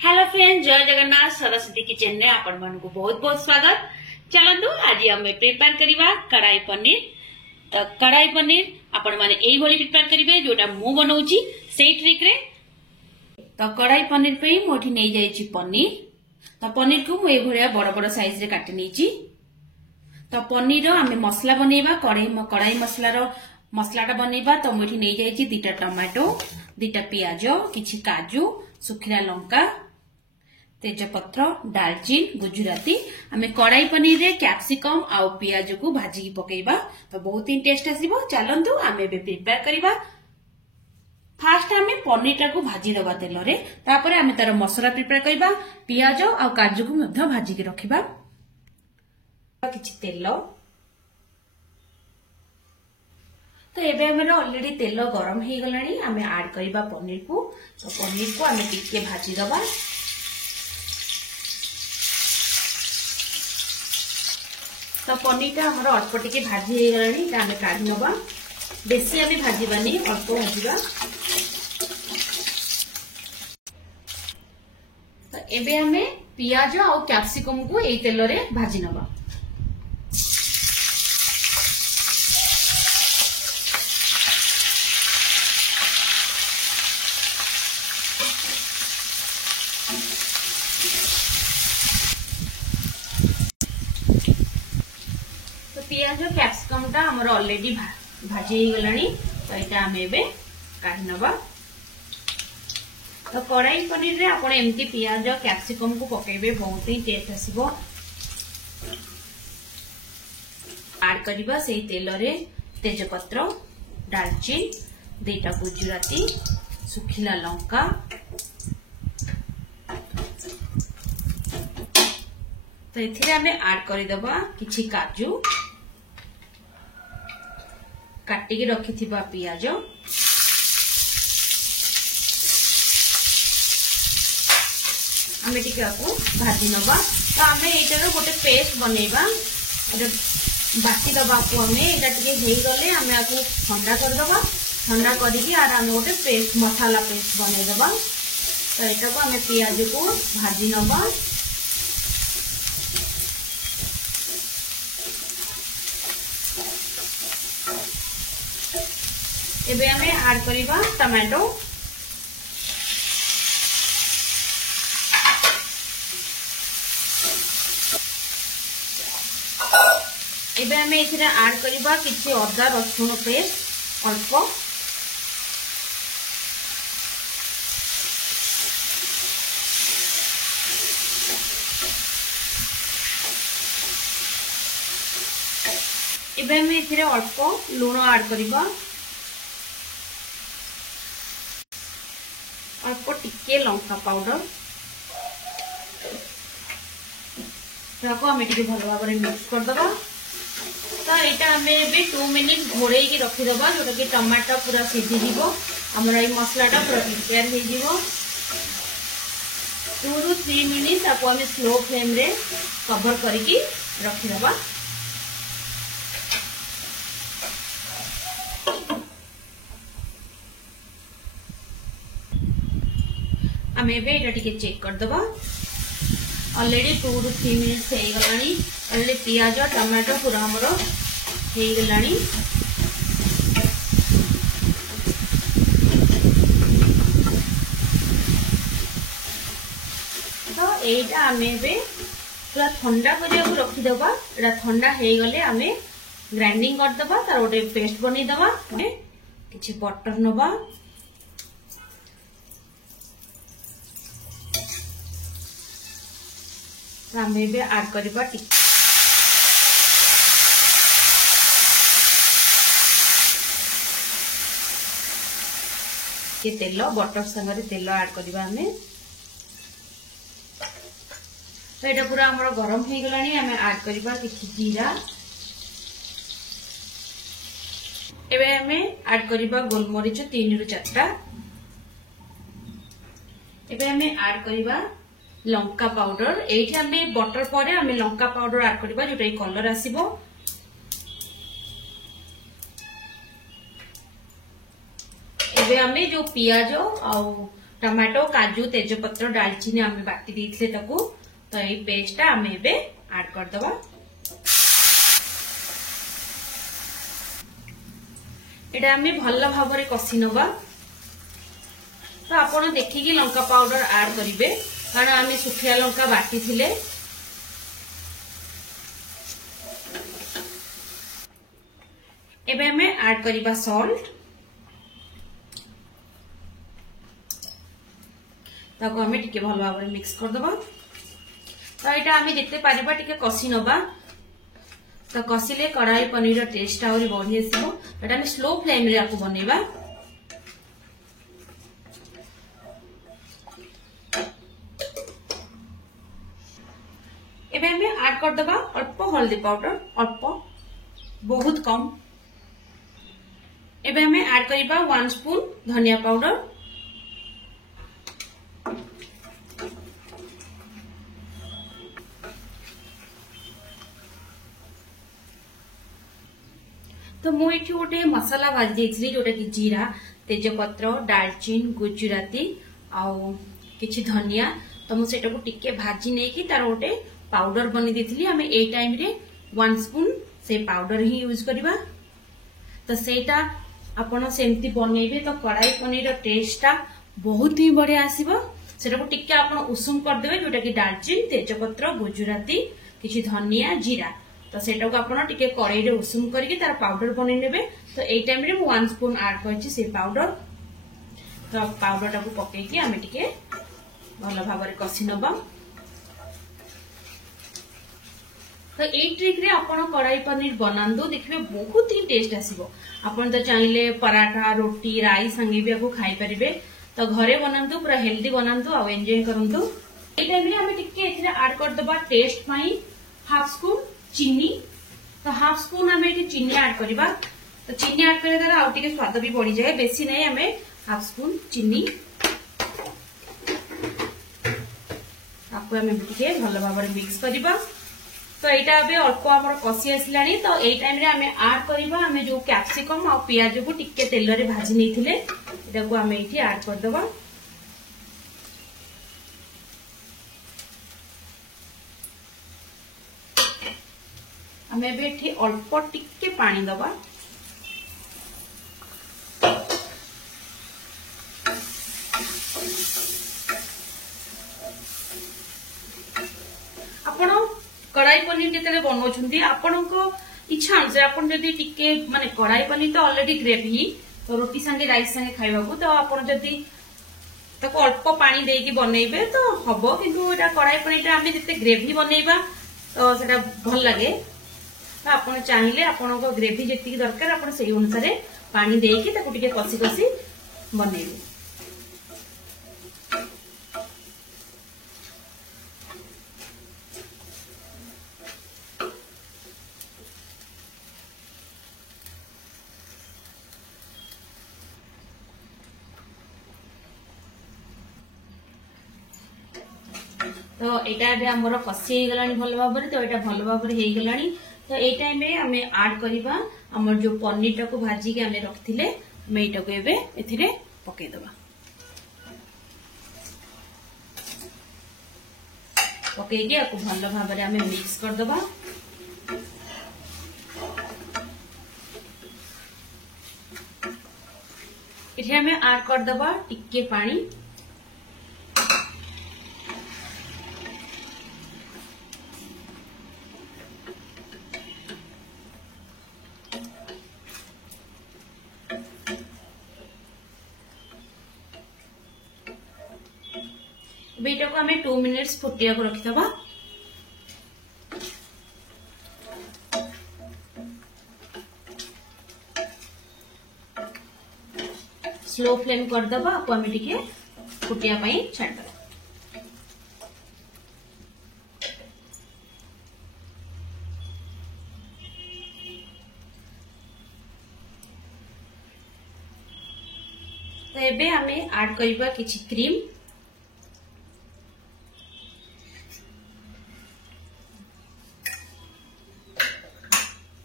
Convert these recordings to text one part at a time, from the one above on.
Hello friend, जय Jagannath. Saraswati kitchen में आपण मन को बहुत बहुत स्वागत। चलतु आज आम प्रिपेयर करवा कढ़ाई पनीर। तो कढ़ाई पनीर आपण माने एई भली प्रिपेयर करिवे जोटा मु बनाउची सेई ट्रिक रे। तो कढ़ाई पनीर पे मोठी नै जाईची पनीर। तो पनीर को मु ए भलिया बड़ बड़ साइज रे काटि नेची। तो पनीर आमे मसला बनेबा कढ़ाई मसलाटा बनेबा। तो मुठी नै जाईची 2टा टमाटो, 2टा पियाज, किछि काजू, सुखिला लंका, तेजपत्र, दालचीन, गुजराती। आमे कढ़ाई पनीर रे कैप्सिकम आउ पियाज को भाजी पकेबा। तो बहुत ही टेस्ट आसीबो। चलंतु आमे बे प्रिपेयर करिबा। फास्ट आमे पनीर टा को भाजी दबा तेल रे, तापरे आमे तार मसला प्रिपेयर करिबा। पियाज आउ काजू को मध्य भाजी के रखिबा। किछि तेल। तो एबे हमर ऑलरेडी तेल गरम हे गलानी। आमे ऐड करिबा पनीर को। तो पनीर को आमे टिके भाजी दबा। तो पनीर टा हमर अल्प टिके भाजी हे गलानी। ता आमे काढी नबा। बेसी आमे भाजीबानी, अल्प भाजीबा। तो एबे आमे पियाज आ कैप्सिकम को एई तेल रे भाजी नबा। पियाज कैप्सिकम टा हमर ऑलरेडी भाजी हे गलानी। तो एटा आमे एबे काढी नबा। तो कढ़ाई पनीर रे आपण एमती पियाज कैप्सिकम को पकेबे, बहुत ही टेस्ट आसीबो। ऐड करिबा सेही तेल रे तेजपत्र, दालचीन, 2टा गुजराती, सुखिला लंका, तो एथिरे आमे ऐड करि दबा किछि काजू, काटी के रखी थिबा पियाज, आमे टिके आपको भाजी नबा। तो आमे एटारो गोटे पेस्ट बनेबा। एटा बाटी दबा को आमे एटा टिके हेई गले आमे आपको ठंडा कर दबा। ठंडा करिकि आर आमे गोटे पेस्ट मसाला पेस्ट बने दबा। तो एटा को आमे पियाज को भाजी नबा। एबे हमें ऐड करिबा टमाटो। एबे हमें इथिरे ऐड करिबा किछि अदा रसुन पेस्ट अल्प। एबे हमें इथिरे अल्प लूण ऐड करिबा। अल्प टिके लंका पाउडर। ताको हमें टिके भलो भाव में मिक्स कर दबा। तो एटा हमें बे 2 मिनिट घोड़े की रखी दबा, जोटा कि टमाटर पूरा सिझी जीवो। हमरा ई मसलाटा पूरा प्रिपेयर हे जीवो। 2 ରୁ 3 मिनिट आपको हमें स्लो फ्लेम रे कवर करके रखी दबा। आमे बे एटा टिके चेक कर दबा। ऑलरेडी 2 ରୁ 3 मिनिट्स हे गलानी। ऑलरेडी पियाज और टमाटो पूरा हमरो हे गलानी। तो एटा आमे बे पूरा ठंडा करिया को रखी दबा। एटा ठंडा हे गले आमे ग्राइंडिंग कर दबा। तार ओटे पेस्ट बनी दबा। किछि बटर नबा। आमे बे ऐड करिबा के तेल, बटर संगे तेल ऐड करिबा आमे। तो एटा पूरा हमर गरम हे गलानी। आमे ऐड करिबा किछि जीरा। एबे आमे ऐड करिबा गोलमरिच 3 ରୁ 4टा। एबे आमे ऐड करिबा लंका पाउडर। एठी हमें बटर परे हमें लंका पाउडर ऐड करबा, जोटा कलर आसीबो। एबे हमें जो पियाज आउ टमाटो काजू तेजपत्र डालचीनी आम बाटी देइथिले ताकू तो ये पेस्ट आम एबे ऐड कर दबा। एटा आम भल भाव में कषि नवा। तो आपण देखिकी लंका पाउडर ऐड करिवे कारण आम सुखिया लंका बाटी थिले। एबे हमें ऐड करिबा सॉल्ट ताको हमें टिके भल भाव में मिक्स कर दबा। तो यहाँ आम जिते पारिबा टिके कषि नवा। तो कषिले कढ़ाई पनीर टेस्ट आहरी बढ़ी आसो। एटा हम स्लो फ्लेम रे आपको बनैबा। एबे हमें ऐड कर दबा अल्प हल्दी पाउडर, अल्प बहुत कम। एबे हमें ऐड करिबा 1 स्पून धनिया पाउडर, तो मुझे गोटे मसला भाजी जोटा कि जीरा तेजपत्र डालचीन गुजराती आउ किछि धनिया तो मुझे टिके भाजी नहीं कि तार गोटे पाउडर बनी देथिली। हमें ए टाइम रे 1 स्पून से पाउडर ही यूज करबा। तो सेटा आपण सेमती बनैबे तो कढ़ाई पनीर टेस्टा बहुत ही बढ़िया आसीबो। सेटा को टिके आपण उषुम कर देबे जोटा कि डालचीन तेजपत्र गुजराती किछि धनिया जीरा तो सेटा को आपण टिके कढ़ाई रे उषुम करके तार पाउडर बनै नेबे। तो ए टाइम रे मु 1 स्पून ऐड करछि से पाउडर। तो पाउडर टाको पके कि आमे टिके भल भाव में कषि नबा। तो ए ट्रिक रे आपण कढ़ाई पनीर बनांदो देखिबे बहुत ही टेस्ट आसीबो। आपण तो चाहिले पराठा रोटी राइस संगे भी आपको खाई परिबे। तो घरे बनांदो पूरा हेल्दी बनांदो आ एंजॉय करंदो। ए टाइम रे आमे टिके एथिरे ऐड कर दबा टेस्ट पई हाफ स्पून चीनी। तो हाफ स्पून आम ये चीनी ऐड करवा। तो चीनी ऐड करने द्वारा आउटे स्वाद भी बढ़ी जाए। बेसी नहीं आम हाफ स्पून चीनी आपको आम भल भाव में मिक्स करवा। तो यहाँ अभी अल्प आम कषि आसला। तो यही टाइम रे आम ऐड करवा आम जो कैप्सिकम आ पियाज को टिके तेल रे भाजी नहीं आम ये ऐड करदे। आम एबे अल्प टिके पानी दबा। आपण कढ़ाई पनीर जिते बनाउछंती आपण को इच्छा अनुसार आपण जदी टिके माने कढ़ाई पनीर तो ऑलरेडी ग्रेवी तो रोटी संगे राइस संगे खाइबा को तो आपण जदी ताको अल्प पानी देकी बनैबे तो हबो। किंतु एटा कढ़ाई पनीर आमे जिते ग्रेवी बनैबा तो सेटा भल लागे। तो आपण चाहिए आपण को ग्रेवी जी दरकार आपण से अनुसार पानी देकी ताको टिके कषि कषि बनैबे। तो यहाँ आमर कषि हो गलानी भल भाव में। तो यहाँ भल भाव में हो गलानी। तो ये टाइम रे आमे ऐड करिबा हमर जो पनीर टाको भाजी के आमे रखथिले हम एटा को एबे एथिरे पके दबा। पके के आको भल भाव में आमे मिक्स कर दबा। इथे आमे ऐड कर दबा टिके पानी। बेटा को हमें 2 मिनिट्स फुटिया को रखी दबा। स्लो फ्लेम कर दबा। आपको हमें टिके फुटिया पाई छाड़ दबा। तो एबे हमें ऐड करिबा किछि क्रीम।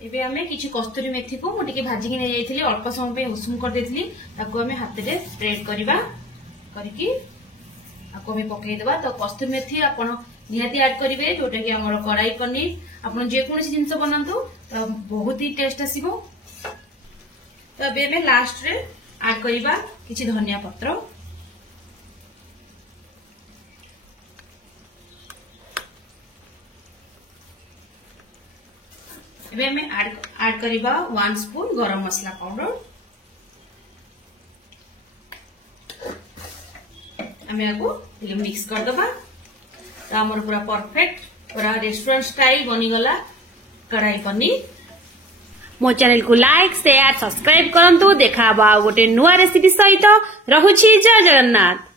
एबे हमें किछि कस्तूरी मेथी को मुझे भाजिकी नहीं जाइए अल्प समय पे उषुम कर देथिली ताको हमें हाथ रे स्प्रेड करवा। करके आपको भी पकई देबा। तो कस्तूरी मेथी आपण निहाती ऐड करिवे जोटा कि हमर कढ़ाई पनीर आपण जे कोनसी जिंस बनांतु तो बहुत ही टेस्ट आसीबो। तो अबे में लास्ट रे ऐड करिबा किछि धनिया पत्र, एबे में ऐड करिबा 1 स्पून गरम मसला पाउडर। आमे आको मिक्स कर दबा। तो हमर पूरा परफेक्ट पूरा रेस्टोरेंट स्टाइल बनी गला कढ़ाई पनीर। मो चैनल को लाइक शेयर सब्सक्राइब करंतु। देखा बा गोटे नुआ रेसिपी सहित। रहुछि जय जगन्नाथ।